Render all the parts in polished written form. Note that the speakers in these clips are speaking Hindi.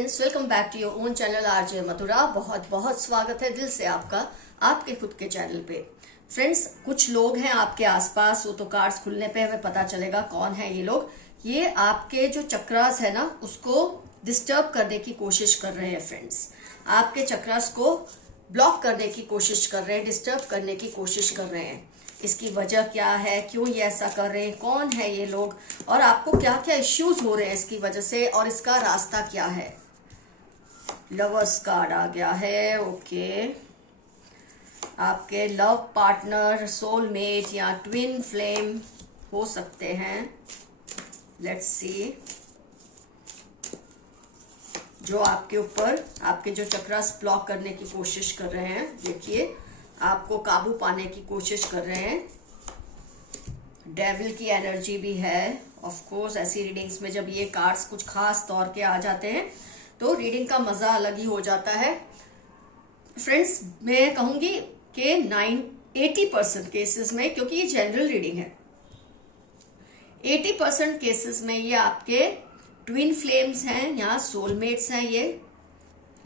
Friends, welcome back to your own channel RJ Mathura. बहुत बहुत स्वागत है दिल से आपका आपके खुद के चैनल पे। फ्रेंड्स, कुछ लोग हैं आपके आसपास, वो तो कार्ड्स खुलने पे हमें पता चलेगा कौन है ये लोग। ये आपके जो चक्रास है ना, उसको डिस्टर्ब करने की कोशिश कर रहे हैं। फ्रेंड्स, आपके चक्रास को ब्लॉक करने की कोशिश कर रहे हैं, डिस्टर्ब करने की कोशिश कर रहे हैं। इसकी वजह क्या है, क्यों ये ऐसा कर रहे हैं, कौन है ये लोग, और आपको क्या क्या इश्यूज हो रहे हैं इसकी वजह से, और इसका रास्ता क्या है। लवर्स कार्ड आ गया है। ओके, आपके लव पार्टनर, सोलमेट या ट्विन फ्लेम हो सकते हैं। लेट्स सी, जो आपके ऊपर आपके जो चक्रास ब्लॉक करने की कोशिश कर रहे हैं। देखिए, आपको काबू पाने की कोशिश कर रहे हैं। डेविल की एनर्जी भी है। ऑफ कोर्स, ऐसी रीडिंग्स में जब ये कार्ड्स कुछ खास तौर के आ जाते हैं तो रीडिंग का मजा अलग ही हो जाता है। फ्रेंड्स, मैं कहूंगी कि 80% केसेस में, क्योंकि ये जनरल रीडिंग है, 80% केसेस में ये आपके ट्विन फ्लेम्स हैं या सोलमेट्स हैं। ये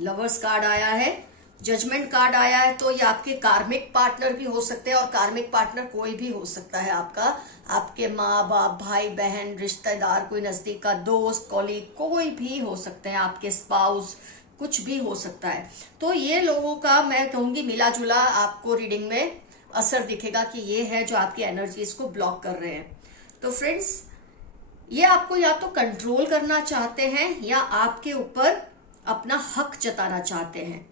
लवर्स कार्ड आया है, जजमेंट कार्ड आया है, तो ये आपके कार्मिक पार्टनर भी हो सकते हैं। और कार्मिक पार्टनर कोई भी हो सकता है आपका, आपके माँ बाप, भाई बहन, रिश्तेदार, कोई नजदीक का दोस्त, कॉलीग, कोई भी हो सकते हैं, आपके स्पाउस, कुछ भी हो सकता है। तो ये लोगों का मैं कहूंगी मिला जुला आपको रीडिंग में असर दिखेगा कि ये है जो आपकी एनर्जीज को ब्लॉक कर रहे हैं। तो फ्रेंड्स, ये आपको या तो कंट्रोल करना चाहते हैं या आपके ऊपर अपना हक जताना चाहते हैं,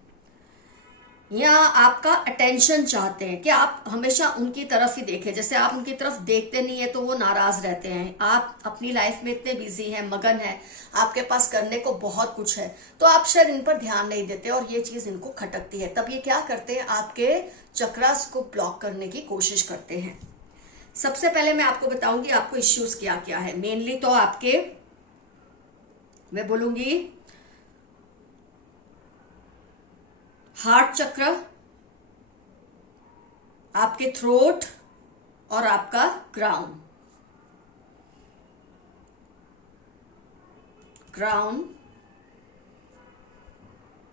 या आपका अटेंशन चाहते हैं कि आप हमेशा उनकी तरफ ही देखें। जैसे आप उनकी तरफ देखते नहीं है तो वो नाराज रहते हैं। आप अपनी लाइफ में इतने बिजी हैं, मगन है, आपके पास करने को बहुत कुछ है, तो आप शायद इन पर ध्यान नहीं देते और ये चीज इनको खटकती है। तब ये क्या करते हैं, आपके चक्रास को ब्लॉक करने की कोशिश करते हैं। सबसे पहले मैं आपको बताऊंगी आपको इश्यूज क्या क्या है। मेनली तो आपके, मैं बोलूंगी, हार्ट चक्र, आपके थ्रोट और आपका crown,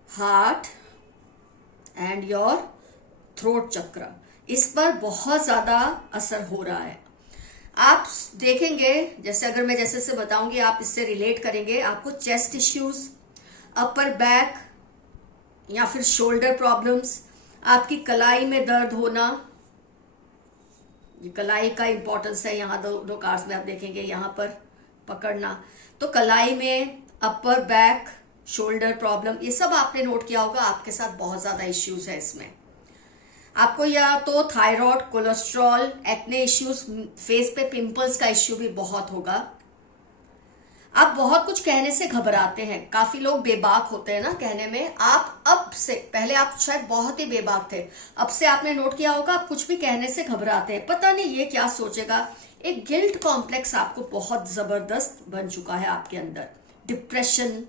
heart and your throat चक्र, इस पर बहुत ज्यादा असर हो रहा है। आप देखेंगे, जैसे अगर मैं जैसे से बताऊंगी आप इससे रिलेट करेंगे। आपको चेस्ट इश्यूज, अपर बैक या फिर शोल्डर प्रॉब्लम्स, आपकी कलाई में दर्द होना, कलाई का इंपॉर्टेंस है यहाँ दो कार्ड्स में आप देखेंगे, यहाँ पर पकड़ना, तो कलाई में, अपर बैक, शोल्डर प्रॉब्लम, ये सब आपने नोट किया होगा। आपके साथ बहुत ज्यादा इश्यूज है इसमें। आपको या तो thyroid, cholesterol, acne issues, face पे पिंपल्स का इश्यू भी बहुत होगा। आप बहुत कुछ कहने से घबराते हैं, काफी लोग बेबाक होते हैं ना कहने में। आप अब से, पहले आप शायद बहुत ही बेबाक थे, अब से आपने नोट किया होगा आप कुछ भी कहने से घबराते हैं, पता नहीं ये क्या सोचेगा। एक गिल्ट कॉम्प्लेक्स आपको बहुत जबरदस्त बन चुका है आपके अंदर। डिप्रेशन,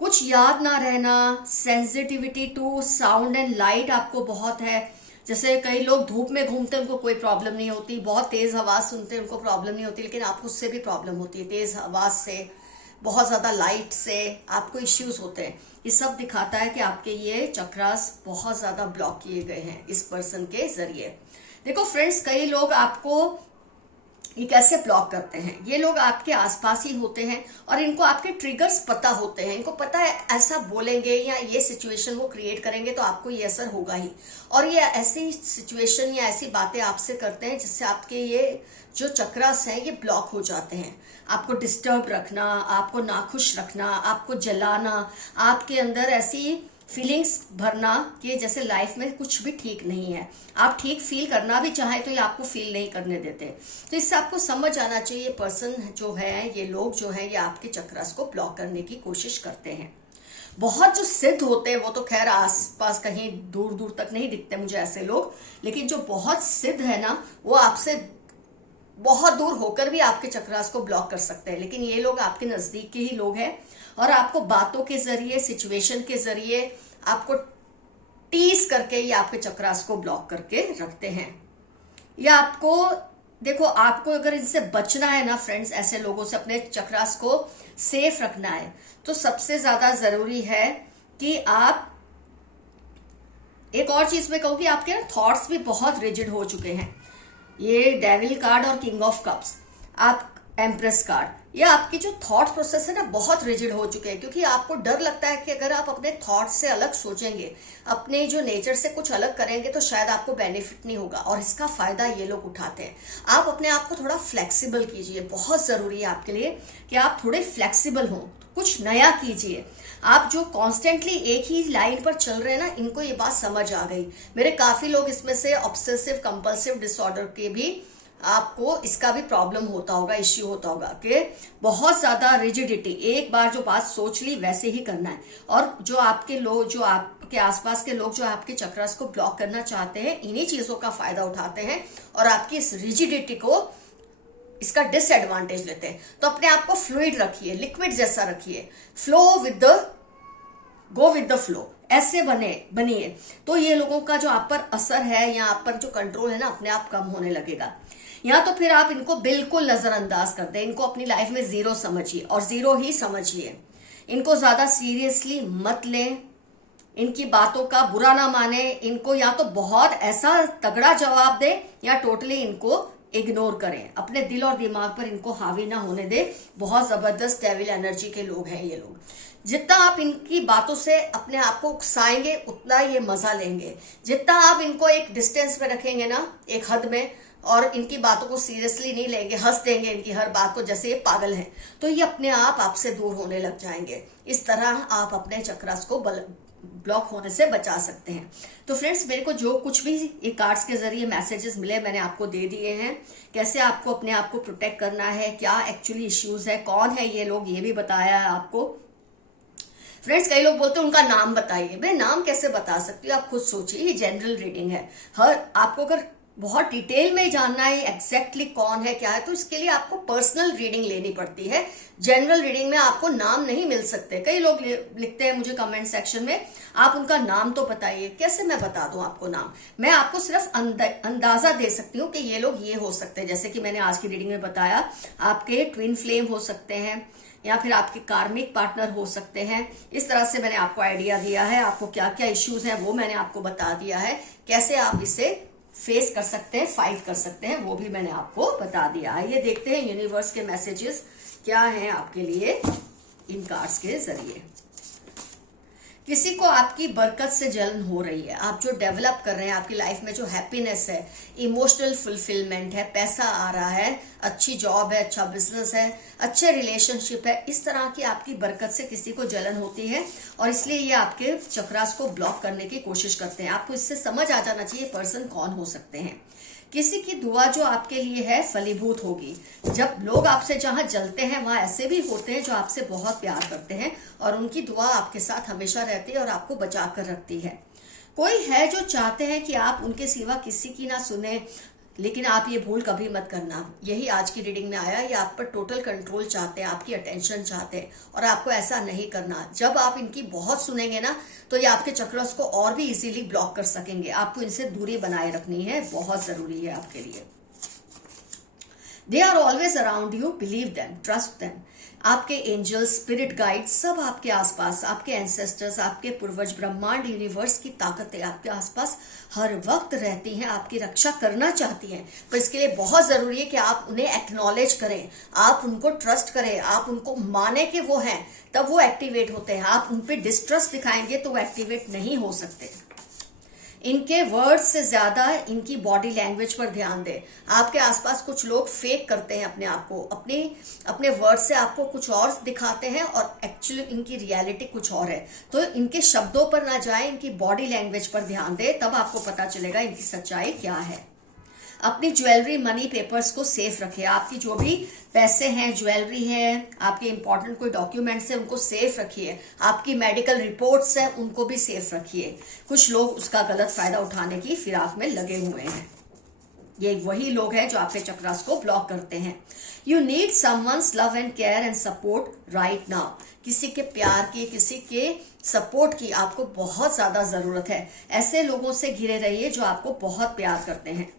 कुछ याद ना रहना, sensitivity to sound and light आपको बहुत है। जैसे कई लोग धूप में घूमते हैं, उनको कोई प्रॉब्लम नहीं होती, बहुत तेज आवाज सुनते हैं, उनको प्रॉब्लम नहीं होती, लेकिन आपको उससे भी प्रॉब्लम होती है। तेज आवाज से, बहुत ज्यादा लाइट से आपको इश्यूज होते हैं। ये सब दिखाता है कि आपके ये चक्रास बहुत ज्यादा ब्लॉक किए गए हैं इस पर्सन के जरिए। देखो फ्रेंड्स, कई लोग आपको ये कैसे ब्लॉक करते हैं, ये लोग आपके आसपास ही होते हैं और इनको आपके ट्रिगर्स पता होते हैं। इनको पता है ऐसा बोलेंगे या ये सिचुएशन वो क्रिएट करेंगे तो आपको ये असर होगा ही, और ये ऐसी सिचुएशन या ऐसी बातें आपसे करते हैं जिससे आपके ये जो चक्रास हैं ये ब्लॉक हो जाते हैं। आपको डिस्टर्ब रखना, आपको नाखुश रखना, आपको जलाना, आपके अंदर ऐसी फीलिंग्स भरना कि जैसे लाइफ में कुछ भी ठीक नहीं है। आप ठीक फील करना भी चाहें तो ये आपको फील नहीं करने देते। तो इससे आपको समझ आना चाहिए, ये पर्सन जो है, ये लोग जो है, ये आपके चक्रास को ब्लॉक करने की कोशिश करते हैं। बहुत जो सिद्ध होते हैं वो तो खैर आसपास कहीं दूर दूर तक नहीं दिखते मुझे ऐसे लोग, लेकिन जो बहुत सिद्ध है ना, वो आपसे बहुत दूर होकर भी आपके चक्रास को ब्लॉक कर सकते हैं। लेकिन ये लोग आपके नजदीक के ही लोग हैं और आपको बातों के जरिए, सिचुएशन के जरिए, आपको टीज करके ये आपके चक्रास को ब्लॉक करके रखते हैं, या आपको देखो, आपको अगर इनसे बचना है ना फ्रेंड्स, ऐसे लोगों से अपने चक्रास को सेफ रखना है, तो सबसे ज्यादा जरूरी है कि आप एक और चीज में कहूँ कि आपके ना थॉट्स भी बहुत रिजिड हो चुके हैं। ये डेविल कार्ड और किंग ऑफ कप्स, आप एम्प्रेस कार्ड, ये आपकी जो थॉट प्रोसेस है ना बहुत रिजिड हो चुके हैं, क्योंकि आपको डर लगता है कि अगर आप अपने थॉट से अलग सोचेंगे, अपने जो नेचर से कुछ अलग करेंगे, तो शायद आपको बेनिफिट नहीं होगा, और इसका फायदा ये लोग उठाते हैं। आप अपने आप को थोड़ा फ्लेक्सिबल कीजिए, बहुत जरूरी है आपके लिए कि आप थोड़े फ्लेक्सिबल हों, कुछ नया कीजिए। आप जो कॉन्स्टेंटली एक ही लाइन पर चल रहे हैं ना, इनको ये बात समझ आ गई। मेरे काफी लोग इसमें से ऑब्सेसिव कंपल्सिव डिसऑर्डर के भी, आपको इसका भी प्रॉब्लम होता होगा, इश्यू होता होगा कि बहुत ज्यादा रिजिडिटी, एक बार जो बात सोच ली वैसे ही करना है। और जो आपके लोग, जो आपके आसपास के लोग जो आपके चक्रास को ब्लॉक करना चाहते हैं, इन्हीं चीजों का फायदा उठाते हैं और आपकी इस रिजिडिटी को, इसका डिसएडवांटेज लेते हैं। तो अपने आप को फ्लूइड रखिए, लिक्विड जैसा रखिए, गो विद द फ्लो, ऐसे बनिए। तो ये लोगों का जो आप पर असर है या आप पर जो कंट्रोल है ना, अपने आप कम होने लगेगा। या तो फिर आप इनको बिल्कुल नजरअंदाज कर दें, इनको अपनी लाइफ में जीरो समझिए और जीरो ही समझिए। इनको ज्यादा सीरियसली मत लें, इनकी बातों का बुरा ना माने, इनको या तो बहुत ऐसा तगड़ा जवाब दें या टोटली इनको इग्नोर करें। अपने दिल और दिमाग पर इनको हावी ना होने दे। बहुत जबरदस्त डेविल एनर्जी के लोग हैं ये लोग। जितना आप इनकी बातों से अपने आप को उकसाएंगे, उतना ये मजा लेंगे। जितना आप इनको एक डिस्टेंस में रखेंगे ना, एक हद में, और इनकी बातों को सीरियसली नहीं लेंगे, हंस देंगे इनकी हर बात को जैसे ये पागल हैं, तो ये अपने आप आपसे दूर होने लग जाएंगे। इस तरह आप अपने चक्रास को ब्लॉक होने से बचा सकते हैं। तो फ्रेंड्स, मेरे को जो कुछ भी ये कार्ड्स के जरिए मैसेजेस मिले, मैंने आपको दे दिए हैं। कैसे आपको अपने आप को प्रोटेक्ट करना है, क्या एक्चुअली इश्यूज है, कौन है ये लोग, ये भी बताया है आपको। फ्रेंड्स, कई लोग बोलते हैं उनका नाम बताइए। मैं नाम कैसे बता सकती हूँ, आप खुद सोचिए। ये जनरल रीडिंग है। आपको अगर बहुत डिटेल में जानना है एग्जैक्टली कौन है क्या है, तो इसके लिए आपको पर्सनल रीडिंग लेनी पड़ती है। जनरल रीडिंग में आपको नाम नहीं मिल सकते। कई लोग लिखते हैं मुझे कमेंट सेक्शन में, आप उनका नाम तो बताइए। कैसे मैं बता दूं आपको नाम? मैं आपको सिर्फ अंदाजा दे सकती हूँ कि ये लोग ये हो सकते हैं। जैसे कि मैंने आज की रीडिंग में बताया, आपके ट्विन फ्लेम हो सकते हैं या फिर आपके कार्मिक पार्टनर हो सकते हैं। इस तरह से मैंने आपको आइडिया दिया है। आपको क्या क्या इश्यूज हैं वो मैंने आपको बता दिया है। कैसे आप इसे फेस कर सकते हैं, फाइट कर सकते हैं, वो भी मैंने आपको बता दिया है। ये देखते हैं यूनिवर्स के मैसेजेस क्या हैं आपके लिए इन कार्ड्स के जरिए। किसी को आपकी बरकत से जलन हो रही है। आप जो डेवलप कर रहे हैं, आपकी लाइफ में जो हैप्पीनेस है, इमोशनल फुलफिलमेंट है, पैसा आ रहा है, अच्छी जॉब है, अच्छा बिजनेस है, अच्छे रिलेशनशिप है, इस तरह की आपकी बरकत से किसी को जलन होती है और इसलिए ये आपके चक्रास को ब्लॉक करने की कोशिश करते हैं। आपको इससे समझ आ जाना चाहिए पर्सन कौन हो सकते हैं। किसी की दुआ जो आपके लिए है फलीभूत होगी। जब लोग आपसे जहां जलते हैं, वहां ऐसे भी होते हैं जो आपसे बहुत प्यार करते हैं और उनकी दुआ आपके साथ हमेशा रहती है और आपको बचा कर रखती है। कोई है जो चाहते हैं कि आप उनके सिवा किसी की ना सुने, लेकिन आप ये भूल कभी मत करना। यही आज की रीडिंग में आया। ये आप पर टोटल कंट्रोल चाहते हैं, आपकी अटेंशन चाहते हैं और आपको ऐसा नहीं करना। जब आप इनकी बहुत सुनेंगे ना, तो ये आपके चक्रास को और भी इजीली ब्लॉक कर सकेंगे। आपको इनसे दूरी बनाए रखनी है, बहुत जरूरी है आपके लिए। They are always around you, believe them, trust them. आपके एंजल्स, स्पिरिट गाइड सब आपके आसपास, आपके एंसेस्टर्स, आपके पूर्वज, ब्रह्मांड, यूनिवर्स की ताकतें आपके आसपास हर वक्त रहती हैं, आपकी रक्षा करना चाहती हैं। पर इसके लिए बहुत जरूरी है कि आप उन्हें एक्नॉलेज करें, आप उनको ट्रस्ट करें, आप उनको माने कि वो हैं, तब वो एक्टिवेट होते हैं। आप उन पर डिस्ट्रस्ट दिखाएंगे तो वो एक्टिवेट नहीं हो सकते। इनके वर्ड्स से ज्यादा इनकी बॉडी लैंग्वेज पर ध्यान दें। आपके आसपास कुछ लोग फेक करते हैं अपने आप को, अपने वर्ड से आपको कुछ और दिखाते हैं और एक्चुअली इनकी रियलिटी कुछ और है। तो इनके शब्दों पर ना जाए, इनकी बॉडी लैंग्वेज पर ध्यान दें, तब आपको पता चलेगा इनकी सच्चाई क्या है। अपनी ज्वेलरी, मनी, पेपर्स को सेफ रखें। आपकी जो भी पैसे हैं, ज्वेलरी है, आपके इंपॉर्टेंट कोई डॉक्यूमेंट्स हैं, उनको सेफ रखिए। आपकी मेडिकल रिपोर्ट्स हैं, उनको भी सेफ रखिए। कुछ लोग उसका गलत फायदा उठाने की फिराक में लगे हुए हैं। ये वही लोग हैं जो आपके चक्रास को ब्लॉक करते हैं। You need someone's love and care and support right now. किसी के प्यार की, किसी के सपोर्ट की आपको बहुत ज्यादा जरूरत है। ऐसे लोगों से घिरे रहिए जो आपको बहुत प्यार करते हैं।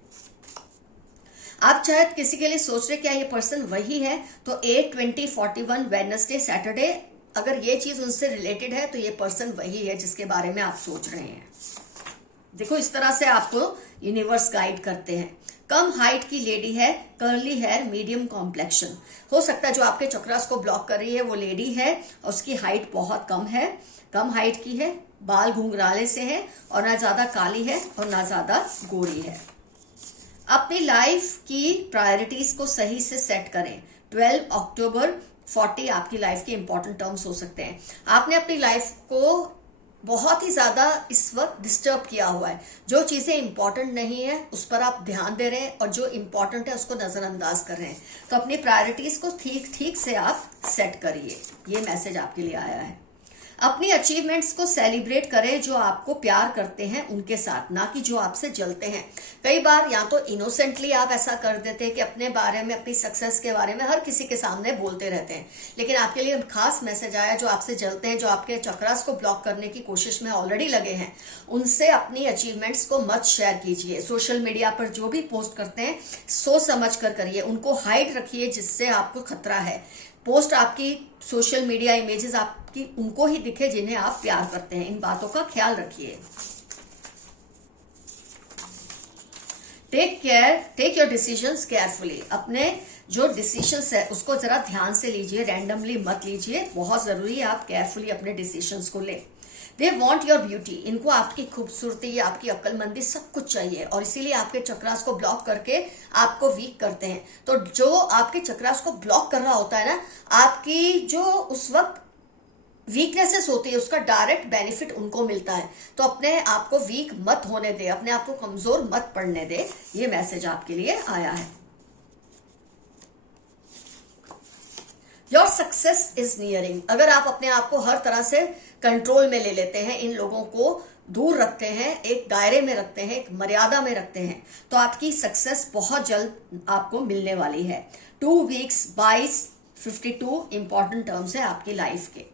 आप शायद किसी के लिए सोच रहे क्या ये पर्सन वही है, तो 8/20/41 वेडनेसडे सैटरडे, अगर ये चीज उनसे रिलेटेड है तो ये पर्सन वही है जिसके बारे में आप सोच रहे हैं। देखो इस तरह से आपको यूनिवर्स गाइड करते हैं। कम हाइट की लेडी है, कर्ली हेयर, मीडियम कॉम्प्लेक्शन। हो सकता है जो आपके चक्रास को ब्लॉक कर रही है वो लेडी है और उसकी हाइट बहुत कम है, कम हाइट की है, बाल घुंघराले से है और ना ज्यादा काली है और ना ज्यादा गोरी है। अपनी लाइफ की प्रायोरिटीज को सही से सेट करें। 12 अक्टूबर 40 आपकी लाइफ के इंपॉर्टेंट टर्म्स हो सकते हैं। आपने अपनी लाइफ को बहुत ही ज्यादा इस वक्त डिस्टर्ब किया हुआ है। जो चीजें इंपॉर्टेंट नहीं है उस पर आप ध्यान दे रहे हैं और जो इंपॉर्टेंट है उसको नजरअंदाज कर रहे हैं। तो अपनी प्रायोरिटीज को ठीक ठीक से आप सेट करिए। ये मैसेज आपके लिए आया है। अपनी अचीवमेंट्स को सेलिब्रेट करें, जो आपको प्यार करते हैं उनके साथ, ना कि जो आपसे जलते हैं। कई बार या तो इनोसेंटली आप ऐसा कर देते हैं कि अपने बारे में, अपनी सक्सेस के बारे में हर किसी के सामने बोलते रहते हैं, लेकिन आपके लिए खास मैसेज आया, जो आपसे जलते हैं, जो आपके चक्रास को ब्लॉक करने की कोशिश में ऑलरेडी लगे हैं, उनसे अपनी अचीवमेंट्स को मत शेयर कीजिए। सोशल मीडिया पर जो भी पोस्ट करते हैं सोच समझ कर करिए, उनको हाइड रखिए जिससे आपको खतरा है। पोस्ट आपकी सोशल मीडिया इमेजेस आपकी उनको ही दिखे जिन्हें आप प्यार करते हैं। इन बातों का ख्याल रखिए। Take your decisions carefully. अपने जो डिसीजंस है उसको जरा ध्यान से लीजिए, रैंडमली मत लीजिए। बहुत जरूरी है आप केयरफुली अपने डिसीजंस को लें। They want your beauty. इनको आपकी खूबसूरती, आपकी अक्लमंदी सब कुछ चाहिए और इसीलिए आपके चक्रास को ब्लॉक करके आपको वीक करते हैं। तो जो आपके चक्रास को ब्लॉक कर रहा होता है ना, आपकी जो उस वक्त वीकनेसेस होती है उसका डायरेक्ट बेनिफिट उनको मिलता है। तो अपने आप को वीक मत होने दे, अपने आप को कमजोर मत पड़ने दे। ये मैसेज आपके लिए आया है। Your success is nearing. अगर आप अपने आप को हर तरह से कंट्रोल में ले लेते हैं, इन लोगों को दूर रखते हैं, एक दायरे में रखते हैं, एक मर्यादा में रखते हैं, तो आपकी सक्सेस बहुत जल्द आपको मिलने वाली है। 2 वीक्स 22-52 इंपॉर्टेंट टर्म्स है आपकी लाइफ के।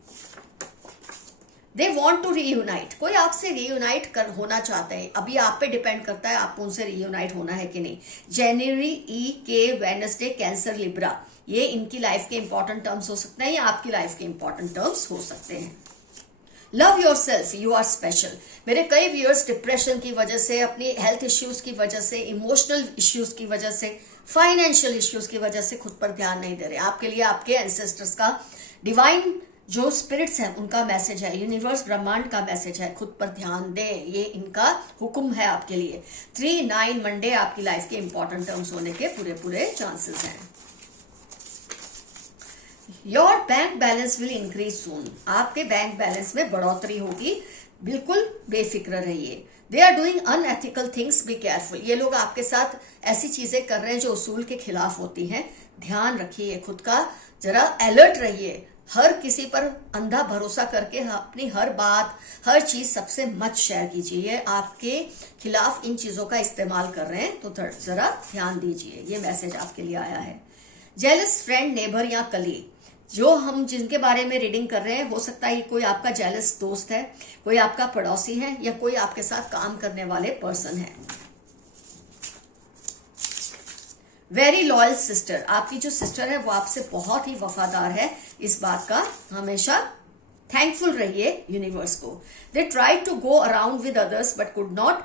They want to reunite. कोई आपसे रीयूनाइट होना चाहते हैं। अभी आप पे डिपेंड करता है आपको उनसे रीयूनाइट होना है कि नहीं। जनवरी, ई के, वेडनेसडे, कैंसर, लिब्रा, ये इनकी लाइफ के इंपॉर्टेंट टर्म्स हो सकते हैं या आपकी लाइफ के इंपॉर्टेंट टर्म्स हो सकते हैं। Love yourself, you are special. मेरे कई व्यूअर्स डिप्रेशन की वजह से, अपनी हेल्थ इश्यूज की वजह से, इमोशनल इश्यूज की वजह से, फाइनेंशियल इश्यूज की वजह से खुद पर ध्यान नहीं दे रहे। आपके लिए आपके एंसेस्टर्स का, डिवाइन जो स्पिरिट्स हैं उनका मैसेज है, यूनिवर्स ब्रह्मांड का मैसेज है, खुद पर ध्यान दे, ये इनका हुक्म है आपके लिए। 3-9 मंडे आपकी लाइफ के इंपॉर्टेंट टर्म्स होने के पूरे चांसेस हैं। Your bank balance will increase soon. आपके बैंक बैलेंस में बढ़ोतरी होगी, बिल्कुल बेफिक्र रहिए। They are doing unethical things, be careful. ये लोग आपके साथ ऐसी चीजें कर रहे हैं जो उसूल के खिलाफ होती हैं। ध्यान रखिए, खुद का जरा अलर्ट रहिए। हर किसी पर अंधा भरोसा करके अपनी हर बात, हर चीज सबसे मत शेयर कीजिए। ये आपके खिलाफ इन चीजों का इस्तेमाल कर रहे हैं, तो जरा ध्यान दीजिए। ये मैसेज आपके लिए आया है। जेलस फ्रेंड, नेबर या कलीग, जो हम जिनके बारे में रीडिंग कर रहे हैं, हो सकता है कोई आपका जेलस दोस्त है, कोई आपका पड़ोसी है या कोई आपके साथ काम करने वाले पर्सन है। वेरी लॉयल सिस्टर, आपकी जो सिस्टर है वो आपसे बहुत ही वफादार है। इस बात का हमेशा थैंकफुल रहिए यूनिवर्स को। They try to go around with others but could not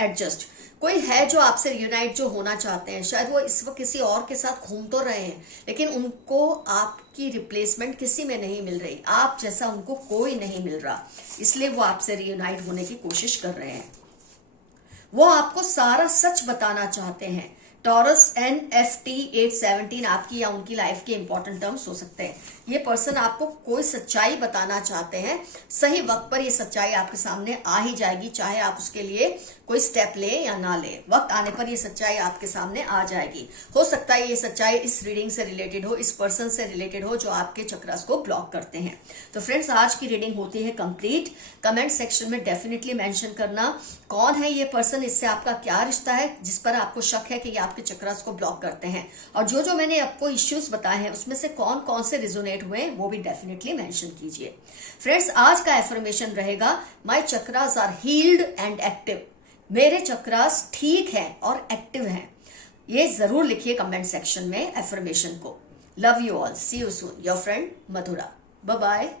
adjust. कोई है जो आपसे यूनाइट जो होना चाहते हैं, शायद वो इस वक्त किसी और के साथ घूम तो रहे हैं, लेकिन उनको आपकी रिप्लेसमेंट किसी में नहीं मिल रही, आप जैसा उनको कोई नहीं मिल रहा, इसलिए वो आपसे रीयूनाइट होने की कोशिश कर रहे हैं। वो आपको सारा सच बताना चाहते हैं। टॉरस, NFT 817 आपकी या उनकी लाइफ के इंपॉर्टेंट टर्म्स हो सकते हैं। ये पर्सन आपको कोई सच्चाई बताना चाहते हैं। सही वक्त पर ये सच्चाई आपके सामने आ ही जाएगी, चाहे आप उसके लिए कोई स्टेप ले या ना ले। वक्त आने पर ये सच्चाई आपके सामने आ जाएगी। हो सकता है ये सच्चाई इस रीडिंग से रिलेटेड हो, इस पर्सन से रिलेटेड हो जो आपके चक्रास को ब्लॉक करते हैं। तो फ्रेंड्स, आज की रीडिंग होती है कंप्लीट। कमेंट सेक्शन में डेफिनेटली मेंशन करना कौन है ये पर्सन, इससे आपका क्या रिश्ता है जिस पर आपको शक है कि ये आपके चक्रास को ब्लॉक करते हैं, और जो मैंने आपको इश्यूज बताए हैं उसमें से कौन कौन से रिजोनेट हुए वो भी डेफिनेटली मेंशन कीजिए। फ्रेंड्स, आज का एफर्मेशन रहेगा, my chakras are healed and active. मेरे चक्रास ठीक है और एक्टिव हैं। ये जरूर लिखिए कमेंट सेक्शन में एफर्मेशन को। Love you all, see you soon, your friend Madhura, bye bye.